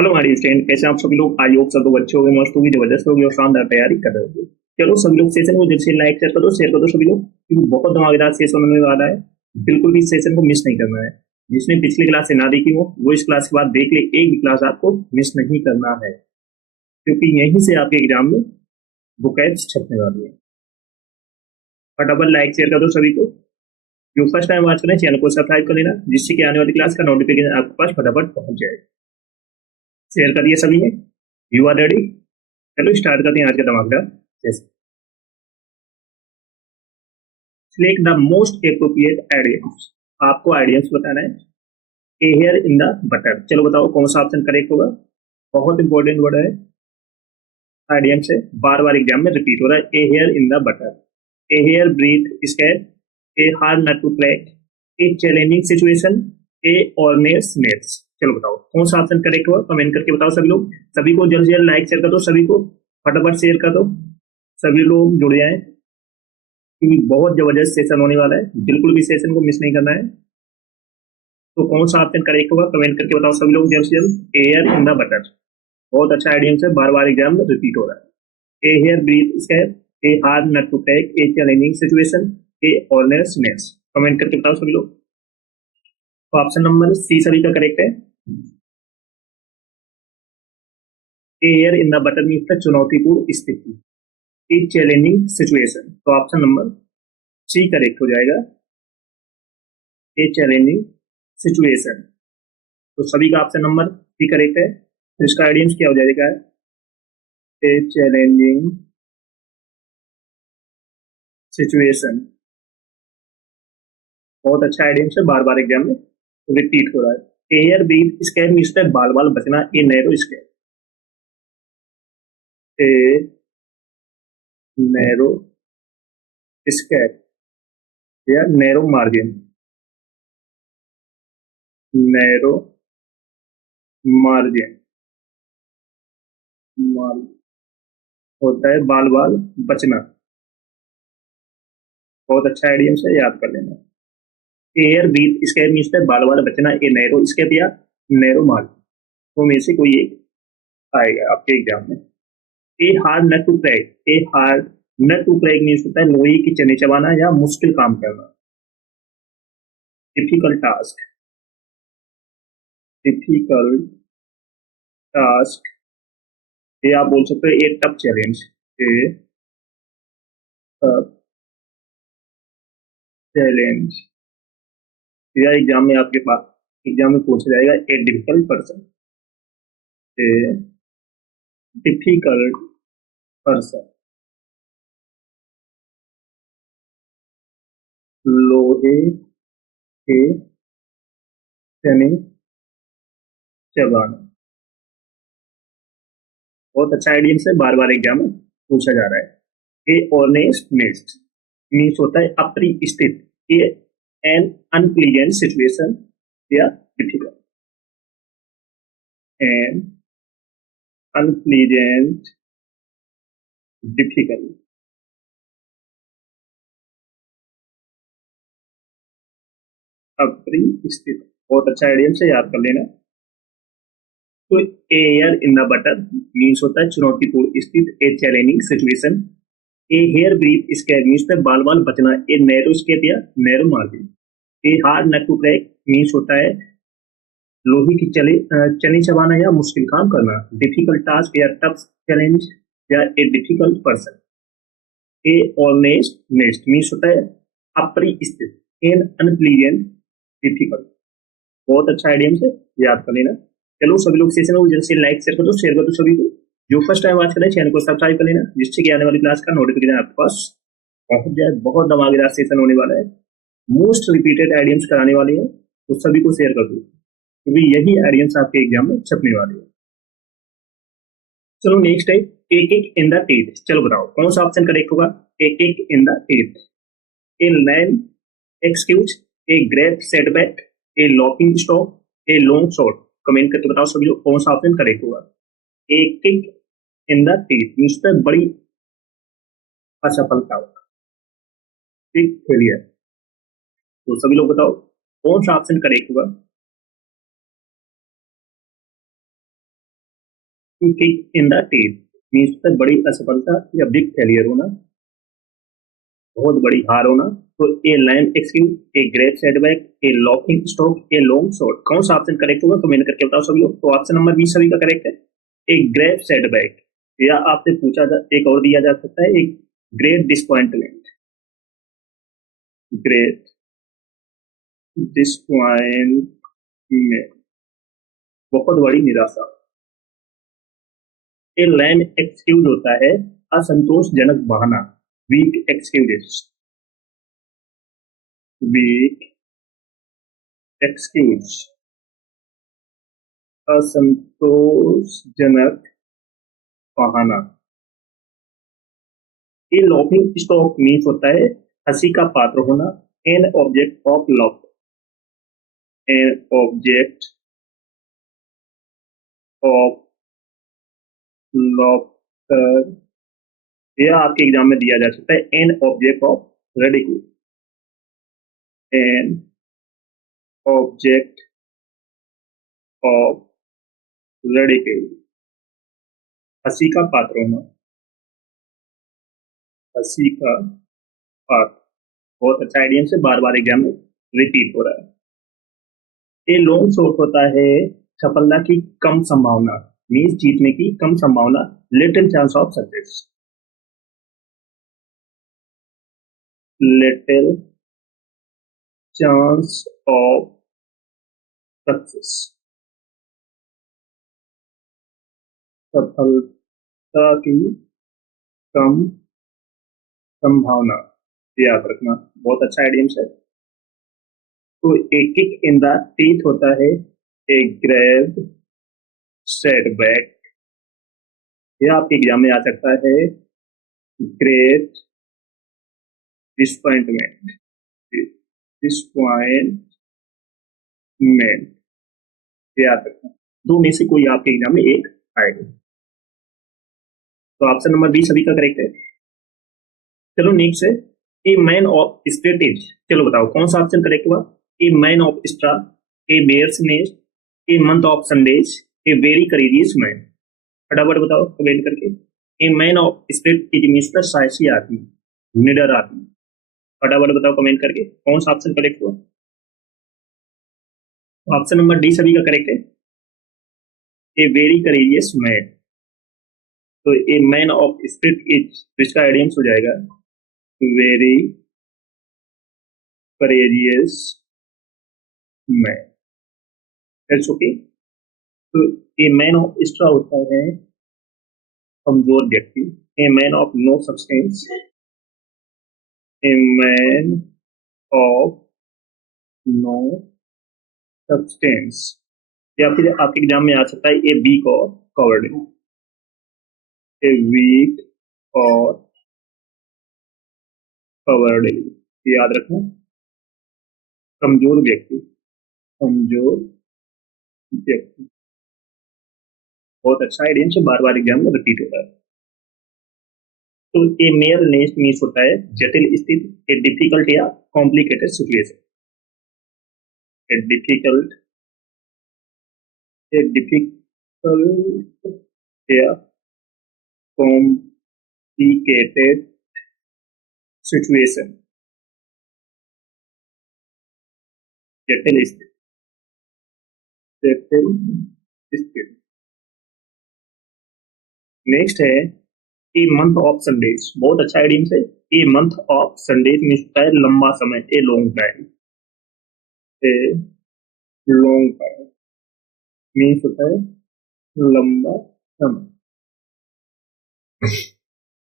Hello हमारी student, कैसे आप सभी लोग? आई होप सब लोग अच्छे होंगे, मस्त होगी, जबरदस्त होगी और शानदार तैयारी कर रहे होंगे। चलो सभी लोग सेशन को जल्द से लाइक शेयर कर दो सभी लोग, क्योंकि बहुत धमाकेदार सेशन होने वाला है। बिल्कुल भी सेशन को मिस नहीं करना है। जिसने पिछली क्लास से ना देखी हो वो इस क्लास के बाद देख ले, एक भी क्लास आपको मिस नहीं करना है, क्योंकि यहीं से आपके एग्जाम में बुकैट्स छपने वाली है। फटाफट लाइक शेयर कर दो सभी को। जो फर्स्ट टाइम वॉच करें चैनल को सब्सक्राइब कर लेना, जिससे कि आने वाली क्लास का नोटिफिकेशन आपके पास फटाफट पहुंच जाए। शेयर कर दिया सभी ने? You are ready? चलो स्टार्ट करते हैं आज का धमाकेदार session. Select the most appropriate idioms. आपको आइडियम्स बताना है। A hair in the butter. चलो बताओ कौन सा ऑप्शन करेक्ट होगा। बहुत इंपॉर्टेंट वर्ड है। आइडियम से बार बार एग्जाम में रिपीट हो रहा है। A hair in the butter, a hair breath scat, a hard nut to crack, a challenging situation, a hornet's नेट्स। चलो बताओ कौन सा ऑप्शन करेक्ट हुआ, कमेंट करके बताओ सभी लोग। सभी को जल्द से जल्द लाइक शेयर कर दो, सभी को फटाफट शेयर कर दो। सभी लोग जुड़ जाए, क्योंकि बहुत जबरदस्त सेशन होने वाला है। बिल्कुल भी सेशन को मिस नहीं करना है। तो कौन सा ऑप्शन करेक्ट होगा कमेंट करके बताओ सभी लोग जल्द से जल्द। एयर इन द बटर, बहुत अच्छा आइडियम से बार बार एग्जाम में रिपीट हो रहा है। A hair breath escape, a hard nut to crack, a challenging situation, a hornet's nest. Comment करके बताओ सभी लोग। तो ऑप्शन नंबर सी सभी का करेक्ट है। A hair in the butter means चुनौतीपूर्ण स्थिति, ए चैलेंजिंग सिचुएशन। तो ऑप्शन नंबर सी करेक्ट हो जाएगा, ए चैलेंजिंग सिचुएशन। तो सभी का ऑप्शन नंबर सी करेक्ट है। तो इसका आइडियम्स क्या हो जाएगा? ए चैलेंजिंग सिचुएशन। बहुत अच्छा आइडियम्स है, बार बार एग्जाम में रिपीट हो रहा है। एयर ब्रीथ स्कैप मीन्स बाल बाल बचना, a narrow स्कैप, A narrow escape या narrow margin, narrow margin, margin होता है बाल बाल बचना। बहुत अच्छा आइडियम से याद कर लेना। एयर ब्रीथ स्कैप मीन्स बाल बाल बचना, ए नैरो स्कैप या नैरो मार्जिन। तो में से कोई एक आएगा आपके एग्जाम में। A hard nut to crack, a hard nut to crack means होता है लोहे की चने चबाना या मुश्किल काम करना, डिफिकल्ट टास्क, डिफिकल्ट टास्क। ये आप बोल सकते हो ए टफ चैलेंज, ए टफ चैलेंज। या एग्जाम में आपके पास एग्जाम में पूछा जाएगा a difficult person, a difficult person. लोहे के चने चबाना, बहुत अच्छा आइडियम से बार बार एग्जाम में पूछा जा रहा है। ए ऑनेस्ट नेस्ट मीन्स होता है अपरिस्थित, ए एन अनप्लीजेंट सिचुएशन या डिफिकल्ट, एन अनप्लीजेंट डिफिकल्ट, अपरिस्थित। बहुत अच्छा आइडियम से याद कर लेना। तो hair in the butter means होता है चुनौतीपूर्ण स्थिति, a challenging situation. A hair breath escape means बाल बाल बचना, ए नैरो स्कैप या narrow margin. A hard nut to crack means होता है लोहे की चने चबाना या मुश्किल काम करना, डिफिकल्ट टास्क या टफ चैलेंज या a difficult person. A honest nest means होता है अपरिस्थित, एन अनप्लीजेंट डिफिकल्ट। बहुत अच्छा आइडियम से याद कर लेना। चलो सभी लोग सेशन में जल्द से लाइक शेयर कर दो सभी को। जो फर्स्ट टाइम वॉच करें चैनल को सब्सक्राइब कर लेना, जिससे कि आने वाली क्लास का नोटिफिकेशन आपके पास पहुंच जाए। बहुत धमाकेदार सेशन होने वाला है, मोस्ट रिपीटेड आइडियम्स कराने वाले हैं, तो सभी को शेयर कर दो, क्योंकि यही आइडियम्स आपके एग्जाम में छपने वाले हैं। चलो नेक्स्ट है एक एक इन द टीथ। चलो बताओ कौन सा ऑप्शन करेक्ट होगा। एक एक in the teeth, a lame excuse, a great setback, a laughing stock, a long shot. Comment करके बताओ सभी लोग कौन सा ऑप्शन करेक्ट होगा। A kick in the teeth means बड़ी असफलता होगा, बिग फेलियर। तो सभी लोग बताओ कौन सा ऑप्शन करेक्ट होगा। Kick in the teeth means बड़ी असफलता या बिग फेलियर होना, बहुत बड़ी हार होना। तो a lame excuse, a great setback, a laughing stock, a long shot. कौन सा ऑप्शन करेक्ट होगा कमेंट करके बताओ सभी लोग। तो ऑप्शन नंबर 20 सभी का करेक्ट है, ए ग्रेट सेटबैक। या आपसे पूछा जा एक और दिया जा सकता है, एक ग्रेट डिसअपॉइंटमेंट, ग्रेट डिसअपॉइंटमेंट, बहुत बड़ी निराशा। ए लैम एक्सक्यूज होता है असंतोषजनक बहाना, वीक एक्सक्यूजेस, वीक एक्सक्यूज, असंतोषजनक बहाना। ए लॉफिंग स्टॉक मीन्स होता है हंसी का पात्र होना, an object of love, an object of love. यह आपके एग्जाम में दिया जा सकता है, an object of ridicule, an object of ridicule, हंसी का पात्र होना, हंसी का पात्र। बहुत अच्छा आइडिया से बार बार एग्जाम में रिपीट हो रहा है। ए लॉन्ग शॉट होता है सफलता की कम संभावना, मीन्स जीतने की कम संभावना, little chance of success, little chance of success, सफलता की कम संभावना, याद रखना। बहुत अच्छा आइडियम्स है। तो ए किक इन द टीथ होता है ए ग्रेव सेटबैक। यह आपके एग्जाम में आ सकता है, ग्रेट डिसअपॉइंटमेंट, डिसअपॉइंटमेंट, याद रखना। दो में से कोई आपके एग्जाम में एक आएगा। तो ऑप्शन नंबर 20 सभी का करेक्ट है। चलो नेक्स्ट है, ए मैन ऑफ स्ट्रेटेज। चलो बताओ कौन सा ऑप्शन करेक्ट हुआ। A man of straw, a bear's nest, a month of Sundays, a very courageous man. फटाफट बताओ कमेंट करके। A man of spirit is mister साहसी आदमी, निडर आदमी। फटाफट बताओ कमेंट करके कौन सा ऑप्शन करेक्ट हुआ। ऑप्शन नंबर डी सभी का करेक्ट है, ए वेरी करेजियस मैन। तो a man of spirit is, इसका आइडियम्स हो जाएगा very courageous man. That's okay. तो ए मैन ऑफ स्ट्रा होता है कमजोर व्यक्ति, a man of no substance, a man of no substance. या फिर आपके एग्जाम में आ सकता है a weak or coward, a weak or coward, याद रखना। कमजोर व्यक्ति, कमजोर व्यक्ति। बहुत अच्छा आइडिया से बार बार एग्जाम में रिपीट होता है। तो ए मेयर नेस्ट मीन्स होता है जटिल स्थिति, ए डिफिकल्ट या complicated situation, a difficult, a difficult या कॉम्प्लिकेटेड सिचुएशन, जटिल स्थिति, जटिल स्थिति। नेक्स्ट है ए मंथ ऑफ संडेज। बहुत अच्छा आइडिया है। ए मंथ ऑफ संडेज मीन्स होता है लंबा समय, a long time, a long time means होता है लंबा समय।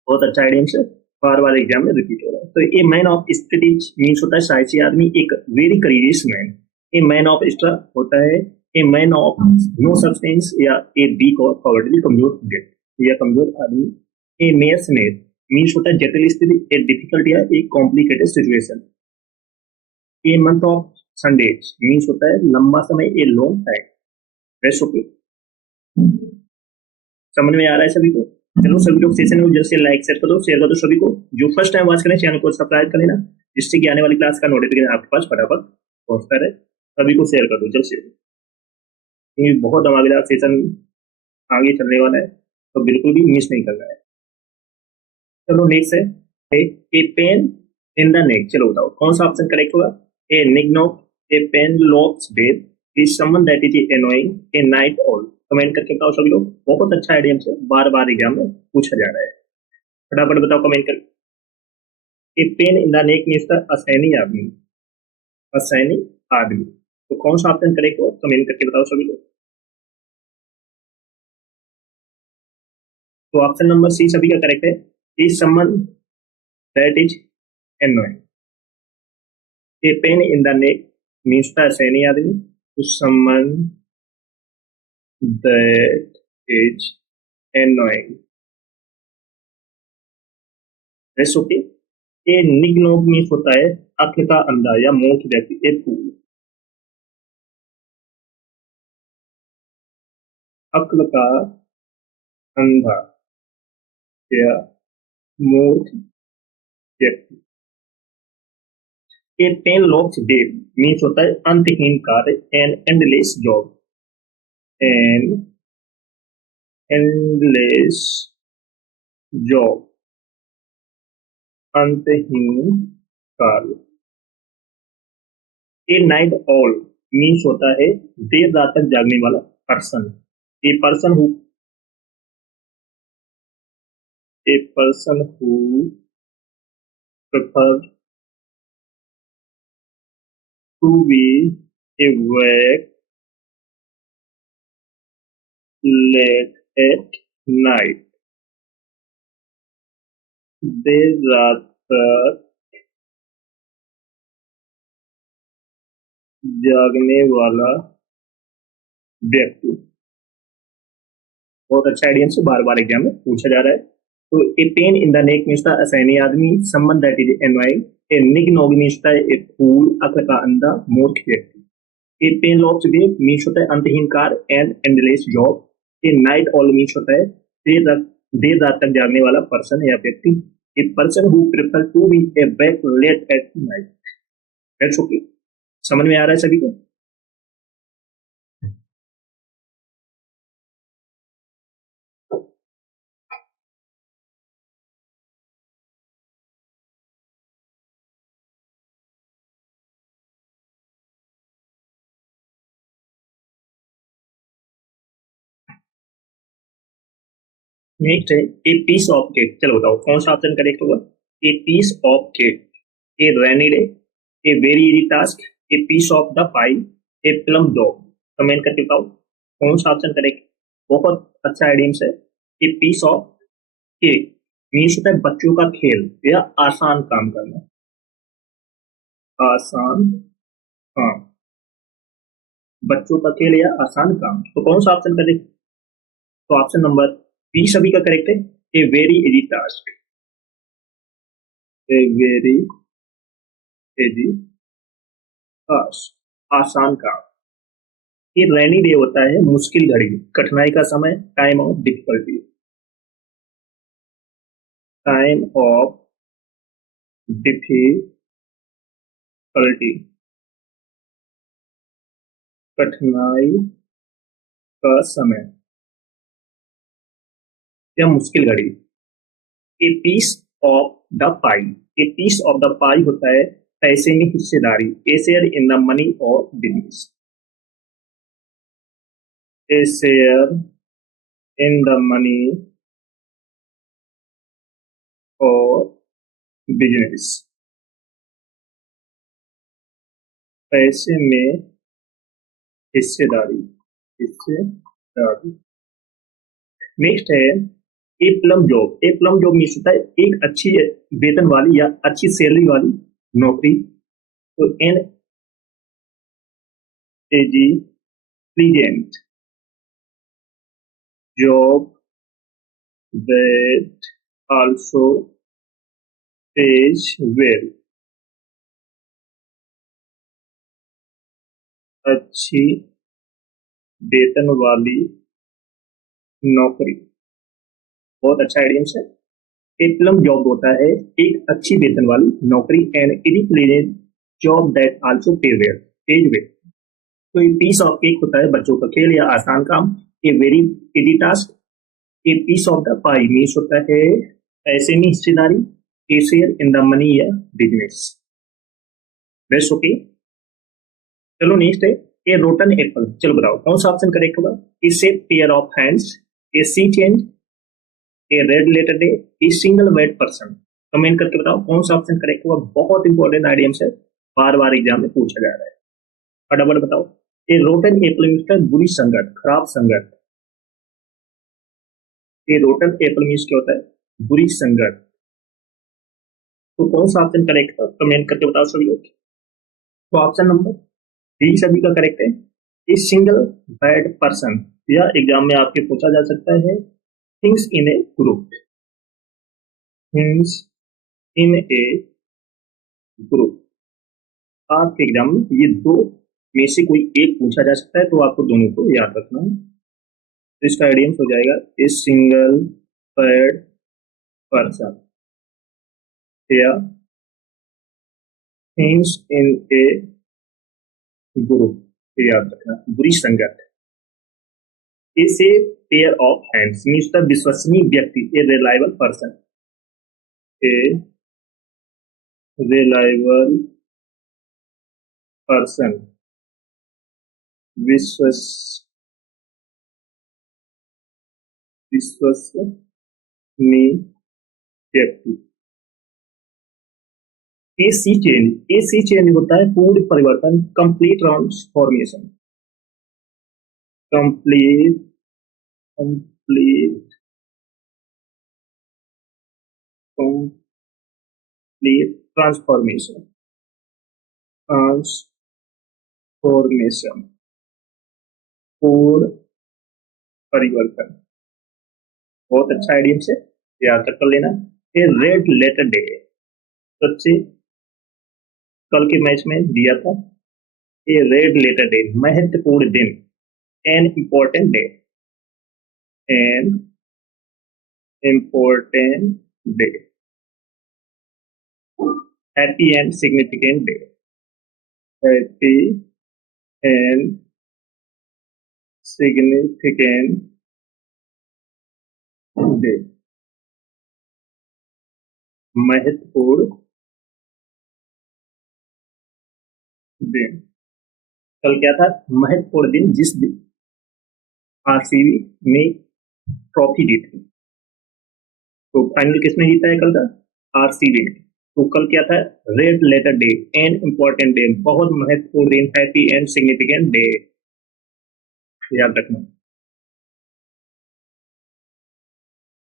बहुत अच्छा आइडिया है, बार बार एग्जाम में रिपीट हो रहा है। तो ए मैन ऑफ स्ट्रेटेज मीन्स होता है साहसी आदमी, एक very courageous man. A man of straw होता है a man of no substance या ए वीक और कवर्डली, कमजोर व्यक्ति या कमजोर आदमी। ए मेयर्स नेस्ट मीन्स होता है जटिल स्थिति, ए डिफिकल्ट या एक complicated situation. A month of Sundays means होता है लंबा समय, a long time. Rest okay, समझ में आ रहा है सभी को। चलो सभी लोग सेशन में जल्द से लाइक शेयर कर दो सभी को। जो फर्स्ट टाइम वॉच करें चैनल को सब्सक्राइब कर लेना, जिससे कि आने वाली क्लास का नोटिफिकेशन आपके पास फटाफट पहुंचता रहे। सभी को शेयर कर दो जल्द से, बहुत धमाकेदार सेशन आगे चलने वाला है, तो बिल्कुल भी मिस नहीं करना है। चलो नेक्स्ट है ए पेन इन द नेक। चलो बताओ कौन सा ऑप्शन करेक्ट होगा। A nignog, a pen locks death, is someone that is annoying, a know it all. Comment करके बताओ सभी लोग। बहुत अच्छा आइडिया से बार बार एग्जाम में पूछा जा रहा है। फटाफट बताओ कमेंट कर। A pain in the neck means the असैनी आदमी, असैनी आदमी। तो कौन सा ऑप्शन करेक्ट हो कमेंट करके बताओ सभी लोग। तो ऑप्शन नंबर सी सभी का करेक्ट है। Is someone that is annoying. A pain in the neck means the असैनी आदमी, to someone that is annoying. That's okay. A nignog means होता है अक्ल का अंधा या मूर्ख व्यक्ति, ए फूल। अक्ल का अंधा या मूर्ख व्यक्ति। A pen locks dead means होता है अंतहीन कार्य, an endless job, an endless job, अंतहीन कार्य। ए नाइट ऑल मीन्स होता है देर रात तक जागने वाला person, a person who prefer to be awake late at night। देर रात तक जागने वाला व्यक्ति। बहुत अच्छा आइडिया से बार बार एग्जाम में पूछा जा रहा है। तो a pain in the neck means the असैनी आदमी, someone that is annoying, a nignog means होता है ए फूल, अक्ल का अंधा, मूर्ख व्यक्ति। A pen locks day means होता है अंतहीन कार, and endless job. A know it all means होता है देर रात तक जागने वाला पर्सन या व्यक्ति। A person who prefer to be awake late at night. That's okay. समझ में आ रहा है सभी को। नेक्स्ट है ए पीस ऑफ केक। चलो बताओ कौन सा ऑप्शन करेक्ट होगा। A piece of cake, a rainy day, a very easy task, a piece of the pie, a plum dog. Comment करके बताओ कौन सा ऑप्शन करेक्ट। बहुत अच्छा आइडिया है। A piece of cake means होता है बच्चों का खेल या आसान काम करना, आसान काम, बच्चों का खेल या आसान काम। तो कौन सा ऑप्शन करेक्ट। तो ऑप्शन नंबर बी सभी का करेक्ट है। A very easy task, A very easy task, आसान काम। ये रेनी डे होता है मुश्किल घड़ी, कठिनाई का समय, time of difficulty, time of difficulty, कठिनाई का समय या मुश्किल घड़ी। A piece of the pie, a piece of the pie होता है पैसे में हिस्सेदारी, a share in the money और business, a share in the money और बिजनेस, पैसे में हिस्सेदारी, हिस्सेदारी। नेक्स्ट है a plum job. A plum job means होता है एक अच्छी वेतन वाली या अच्छी सैलरी वाली नौकरी। तो an easy pleasant job that also pays well, अच्छी वेतन वाली नौकरी। बहुत अच्छा आइडिया है। ए प्लम जॉब होता है एक अच्छी वेतन वाली नौकरी, and easy pleasant job that also pays well. तो ये पीस ऑफ केक होता है बच्चों का खेल या आसान काम, a very easy task, a piece of the pie means होता है ऐसे में हिस्सेदारी, a share in the money या बिजनेस। Best okay. चलो नेक्स्ट है ए रोटन एप्पल। चलो बताओ कौन सा ऑप्शन करेक्ट होगा। A safe pair of hands, a sea change, a red letter day, a single weight person. Comment करके बताओ कौन सा ऑप्शन करेक्ट होगा। बहुत इंपॉर्टेंट आइडियम्स है, बार बार एग्जाम में पूछा जा रहा है, फटाफट बताओ। ए रोटन एप्पल मीन्स बुरी संगत, खराब संगत। ये रोटन एप्पल मीन्स क्या होता है, बुरी संगत। तो कौन सा ऑप्शन करेक्ट है कमेंट करके बताओ सभी लोग। तो ऑप्शन नंबर डी सभी का करेक्ट है। ए सिंगल बैड पर्सन, या एग्जाम में आपके पूछा जा सकता है things in A group, things in A group. आपके एग्जाम में ये दो में से कोई एक पूछा जा सकता है, तो आपको दोनों को याद रखना है। तो इसका आइडियम्स हो जाएगा ए सिंगल बैड पर्सन या थिंग्स इन ए ग्रुप। याद रखना, बुरी संगत। इस a pair of hands means the विश्वसनीय व्यक्ति, a reliable person, a reliable person, विश्वसनीय व्यक्ति। ए सी चेंज, ए सी चेंज होता है पूर्ण परिवर्तन, complete transformation, complete complete complete transformation, transformation, पूर्ण परिवर्तन। बहुत अच्छा आइडियम से याद कर लेना। ए रेड लेटर डे, बच्चे कल के मैच में दिया था। ए रेड लेटर डे, महत्वपूर्ण दिन, N important day, an important day, happy and significant day, happy and significant day, महत्वपूर्ण दिन। कल क्या था, महत्वपूर्ण दिन, जिस दिन आरसीबी ने ट्रॉफी जीती। तो फाइनल किसने जीता है कल का, आरसीबी ने। तो कल क्या था, red letter day, an important day, बहुत महत्वपूर्ण दिन, हैप्पी एंड सिग्निफिकेंट डे। याद रखना।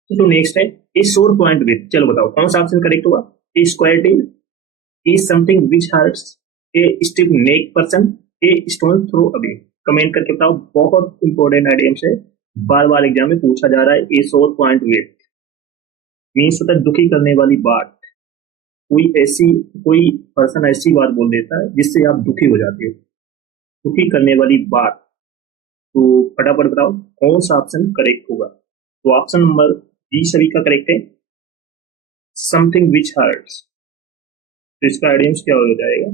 तो नेक्स्ट है ए शोर पॉइंट विथ। चलो बताओ कौन सा ऑप्शन करेक्ट होगा। A square tail, a something which hurts, a stiff neck person, a stone throw away. Comment करके बताओ, बहुत इंपॉर्टेंट आइडियम्स है, बार बार एग्जाम में पूछा जा रहा है। ए शोर पॉइंट विथ मीन्स होता है दुखी करने वाली बात। कोई पर्सन ऐसी बात बोल देता है जिससे आप दुखी हो जाते हो, दुखी करने वाली बात। तो फटाफट बताओ कौन सा ऑप्शन करेक्ट होगा। तो ऑप्शन नंबर बी सभी का करेक्ट है, समथिंग विच हर्ट्स। तो इसका आइडियम्स क्या हो जाएगा,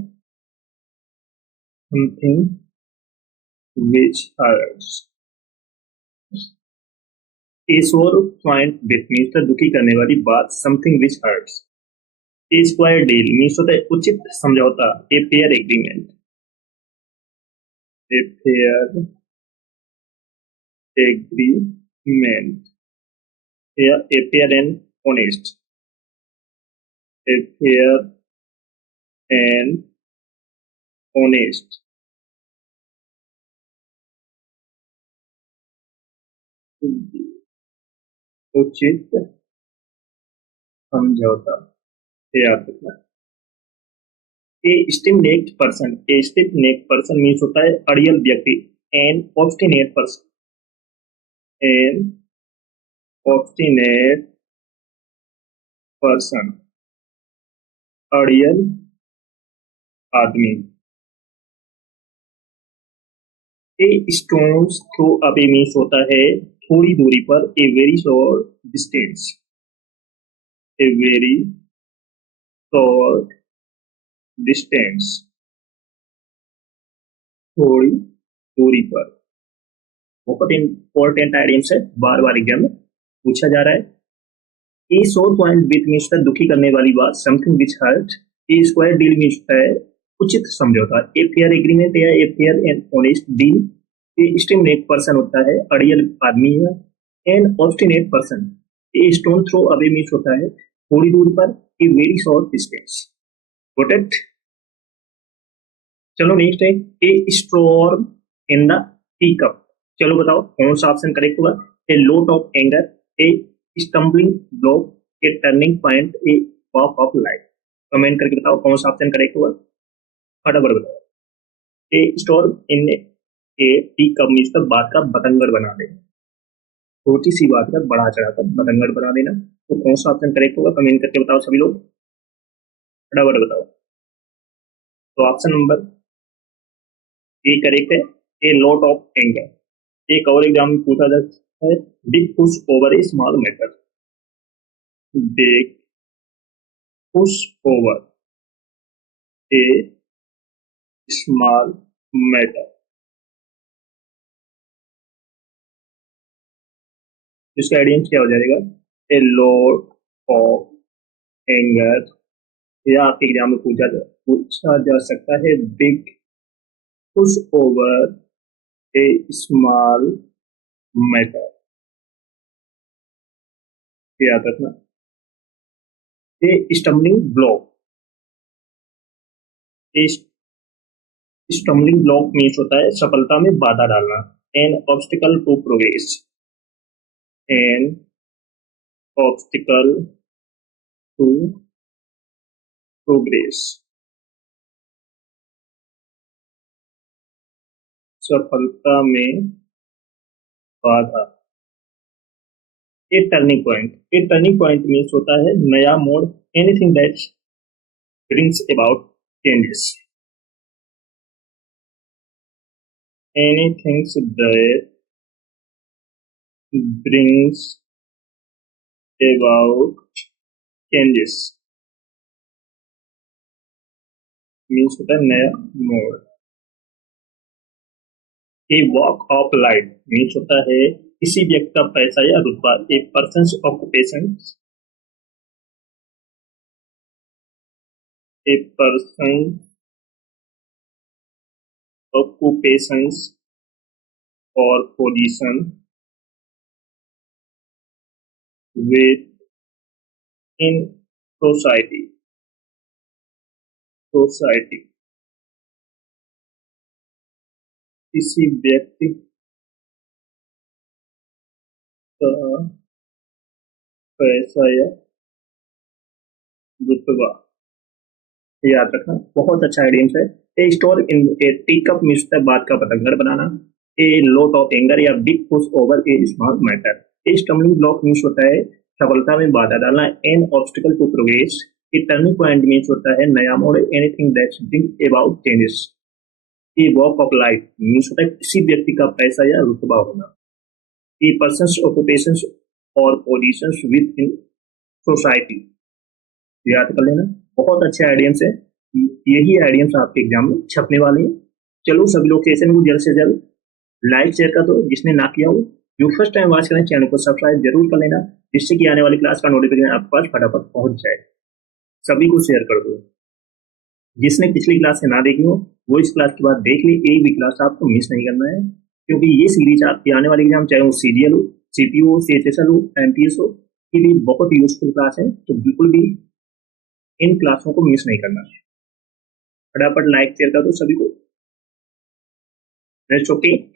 समथिंग विच हर्ट्स। ए शोर पॉइंट विथ मीन्स दुखी करने वाली बात, something which hurts. A square deal means होता है उचित समझौता, a fair agreement, a fair agreement, या a fair and honest, a fair and honest. उचित समझौता, याद रखना। A stiff necked person, a stiff necked person means होता है अड़ियल व्यक्ति, an obstinate person, an obstinate person, अड़ियल आदमी। A stones throw away means होता है थोड़ी दूरी पर, a very short distance, A very short distance, थोड़ी दूरी पर। बहुत इंपॉर्टेंट आइडियम्स है, बार बार एग्जाम में पूछा जा रहा है। ए सोर पॉइंट विथ मीन्स होता है दुखी करने वाली बात, something which hurt. A square deal means होता है उचित समझौता, ए फेयर एग्रीमेंट या a fair and honest deal. A stimulate person होता है अड़ियल आदमी है। An obstinate person. A stone throw away means होता है थोड़ी दूर पर, a very short distance. Got it? चलो नेक्स्ट है a storm in the tea cup. चलो बताओ कौन सा ऑप्शन करेक्ट होगा? A lot of anger, A stumbling block, A turning point, A walk of life. Comment करके बताओ कौन सा ऑप्शन करेक्ट होगा, फटाफट बताओ। ए storm in a tea cup means तक बात का बतंगड़ बना देना, छोटी सी बात का बड़ा चढ़ाकर बतंगड़ बना देना। तो कौन सा ऑप्शन करेक्ट होगा कमेंट करके बताओ सभी लोग, फटाफट बताओ। तो ऑप्शन नंबर ए करेक्ट है, ए लॉट ऑफ एंगर। एक और एग्जाम में पूछा जाता है big push over a small matter. Big push over a small matter, इसका आइडियम क्या हो जाएगा? ए लॉट ऑफ एंगर, या आपके एग्जाम में पूछा जा सकता है big push over a small matter, याद रखना। A stumbling block, a stumbling block means होता है सफलता में बाधा डालना। An obstacle to progress, an obstacle to progress, सफलता में बाधा। A turning point, a turning point means होता है नया मोड़, anything that brings about changes, anything that brings about changes means होता है नया मोड़। ए वॉक ऑफ लाइफ मीन्स होता है किसी व्यक्ति का पैसा या रुतबा, a person occupation, a person occupations or position within society, किसी व्यक्ति का पैसा या रुतबा, याद रखना, बहुत अच्छा आइडियम्स है। A store in a tea cup means बात का पतंगड़ बनाना। ए लोट ऑफ एंगर या big push over a small matter. A stumbling block means होता है सफलता में बाधा डालना। An obstacle to progress. A turning point means होता है नया मोड़, anything that bring about changes. A walk of life means होता है किसी व्यक्ति का पैसा या रुतबा होना। ए पर्सन्स ऑक्यूपेशंस और पोजीशंस विद इन सोसाइटी, याद कर लेना, बहुत अच्छे आइडियम्स है। यही आइडियम्स आपके एग्जाम में छपने वाले हैं। चलो सभी लोग सेशन को जल्द से जल्द लाइक शेयर कर दो, जिसने ना किया हो। जो फर्स्ट टाइम वॉच करें चैनल को सब्सक्राइब जरूर कर लेना, जिससे कि आने वाली क्लास का नोटिफिकेशन आपके पास फटाफट पहुंच जाए। सभी को शेयर कर दो। जिसने पिछली क्लास से ना देखी हो वो इस क्लास के बाद देख ले, एक भी क्लास आपको मिस नहीं करना है, क्योंकि ये सीरीज आपकी आने वाली एग्जाम चाहे वो सीजीएल हो, सीपीओ हो, सीएचएसएल हो, एमपीएस हो, ये भी बहुत यूजफुल क्लास है। तो बिल्कुल भी इन क्लासों को मिस नहीं करना है। फटाफट लाइक शेयर कर दो सभी को। ओके।